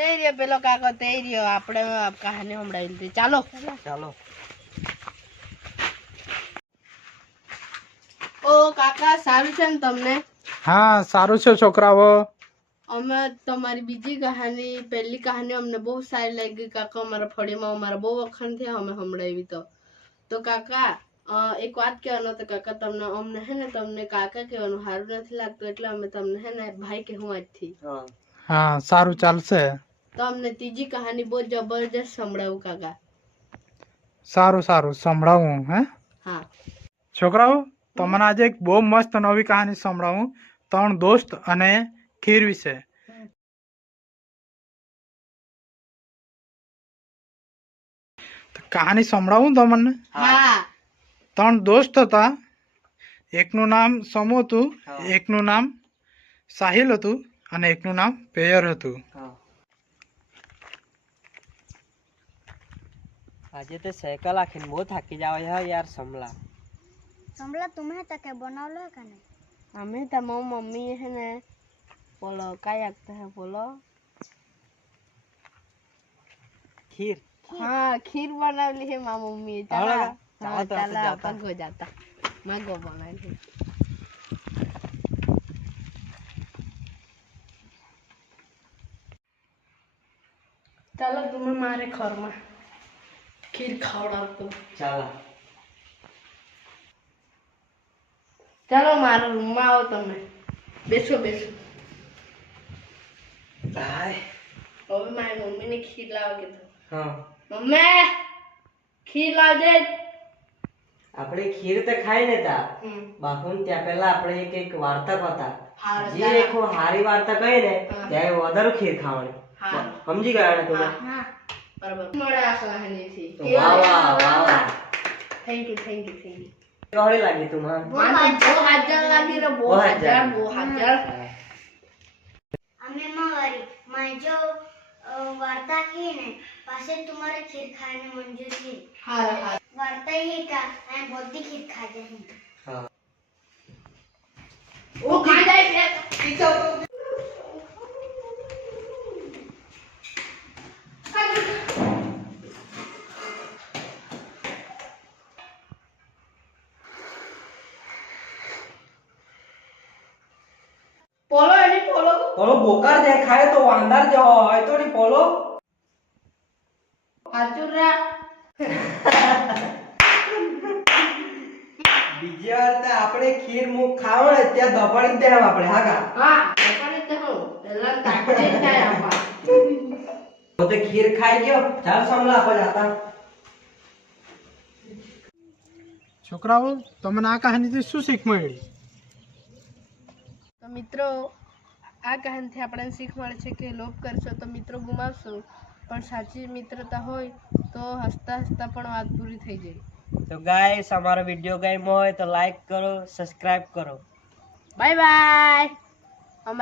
તે રહ્યો પેલો કાકો તે રહ્યો આપણે કહાની સંભળાવી દીધી. ચાલો. ચાલો. ઓ કાકા સારું છે ને તમને? હા સારું છે છોકરાઓ. અમે તમારી બીજી કહાની પહેલી કહાની અમને બહુ સારી લાગી કાકા. અમારા ફળીમાં અમારા બહુ વખાણ થયા અમે સંભળાવી તો. તો કાકા એક વાત કહેવાનો તો કાકા તમને અમને હે ને તમને કાકા કહેવાનું સારું નથી લાગતું એટલે અમે તમને હે ને ભાઈ કહેવું આજથી. હા હા સારું ચાલશે. તો અમને ત્રીજી કહાની બહુ જબરજસ્ત સંભળાવું કાકા. સારું સારું. સંભળાવું હે? હા. છોકરાઓ તમને આજે એક બહુ મસ્ત નવી કહાની સંભળાવું. ત્રણ દોસ્ત અને ખીર વિશે. કહાની સંભળાવું તમને? ત્રણ દોસ્ત હતા. એકનું નામ સમુ હતું. એકનું નામ સાહિલ હતું અને એકનું નામ પેયર હતું. આજે તો સાયકલ આખીને બહુ થાકી જાવ હે યાર સમલા. સમલા તમે તકે બનાવલો કને અમે તમાર મમ્મી હે ને બોલો કાય આપતા હે બોલો. ખીર? હા ખીર બનાવલી હે માં મમ્મી ચાલો ચાલો આપણ ગો જાતા. માં બનાવી. ચાલો તમે મારે ઘરમાં. ખીર ખવડાવતો ચાલો. ચાલો મારા રૂમમાં આવો તમે. બેસો બેસો. હાય. હવે મારી મમ્મીને ખીર લાવો કીધું હા. મમ્મી ખીર લાવજે. આપણે ખીર તો ખાઈ લેતા. હમ. બાપુ ત્યાં પેલા આપણે એક એક વાર્તા કહતા જે એક હારી વાર્તા કહી ને ત્યાં ત્યારે વધારે ખીર ખાવાની. સમજી ગયા ને તમે? હા બરાબર મળે આ કહાનીથી તો વાહ વાહ વાહ વાહ thank you thank you thank you કહોડી લાગી તું મને મને બહુ હાજર લાગી રે બહુ બહુ હાજર હાજર. બહુ હાજર हमें मवारी मैं जो अ, वार्ता की ने पासे तुम्हारे खीर खाने मंजूर थी હારા હારા वार्ता ही का मैं बहुत ही खीर खा जाऊंगी હા ઓ ખા જાય છે પીતો પોલો બોકાર દેખાય તો વાંદર જેવો હોય તો ની પોલો આચુરા બીજી વાર તો આપણે ખીર મુખ ખાવ ને ત્યાં દબાડી દેવા આપણે હા કા? હા તે હું પેલા તાકડે થાય આપા પોતે ખીર ખાઈ ગયો. ચાલ સમલા આપો જાતા. છોકરાઓ તમને આ કહાનીથી શું શીખ મળી? તો મિત્રો આ કહાનીથી આપણને શીખ મળે છે કે લોભ કરશો તો મિત્રો ગુમાવશો. પણ સાચી મિત્રતા હોય તો હસતા હસતા પણ વાત પૂરી થઈ જાય. તો ગાઈસ અમારો વીડિયો ગમ્યો હોય તો લાઈક કરો સબસ્ક્રાઇબ કરો. Bye bye